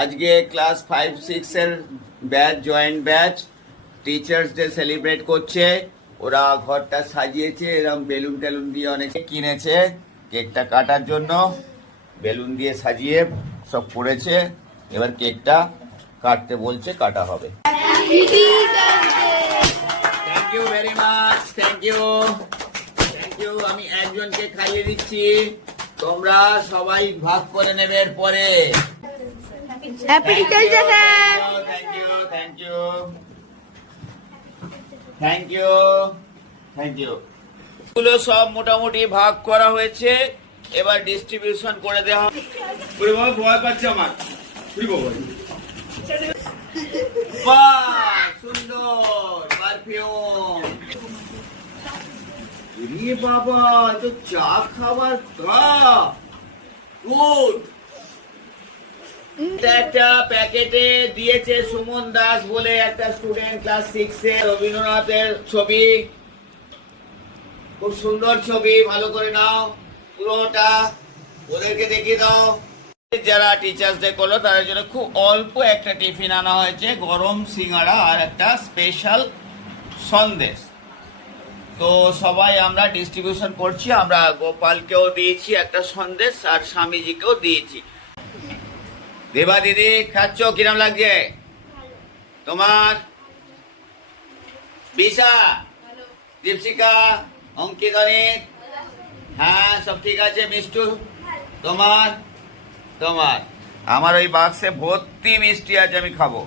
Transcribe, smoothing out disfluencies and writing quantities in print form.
আজকে ক্লাস 5-6 এর batch, joint batch, teachers day celebrate করছে। ওরা ঘরটা সাজিয়েছে, এরকম বেলুন টেলুন দিয়ে অনেকে কিনেছে কেকটা কাটার জন্য। বেলুন দিয়ে সাজিয়ে সব করেছে। এবার কেকটা কাটতে বলছে, কাটা হবে। Thank you very much, thank you, thank you. আমি একজনকে খাইয়ে দিচ্ছি, তোমরা সবাই ভাগ করে নেবে এরপরে। Happy teachers day sir. Thank you, thank you, thank you, thank you. এগুলো সব মোটামুটি ভাগ করা হয়েছে, এবার ডিস্ট্রিবিউশন করে দেওয়া হবে। ভয় পাচ্ছে আমার। বাহ, সুন্দর পারফিউম। বাবা, তো চা খাবার কাপ। গুড। একটা প্যাকেটে দিয়েছে সুমন দাস বলে একটা স্টুডেন্ট, ক্লাস 6 এ। রবীন্দ্রনাথের ছবি, খুব সুন্দর ছবি, ভালো করে নাও পুরোটা, ওদেরকে দেখিয়ে দাও। যারা টিচার্স ডে করলো তাদের জন্য খুব অল্প একটা টিফিন আনা হয়েছে, গরম সিঙ্গাড়া আর একটা স্পেশাল সন্দেশ। তো সবাই আমরা ডিস্ট্রিবিউশন করছি। আমরা গোপালকেও দিয়েছি একটা সন্দেশ আর স্বামীজিকেও দিয়েছি। দেবা দিদি, খাচ্ছ, কিরম লাগছে তোমার? বিশা, দীপশিকা, অঙ্কিত, হ্যাঁ সব ঠিক আছে। মিষ্টু তোমার? তোমার? আমার ওই বাক্সে ভর্তি মিষ্টি আছে, আমি খাবো।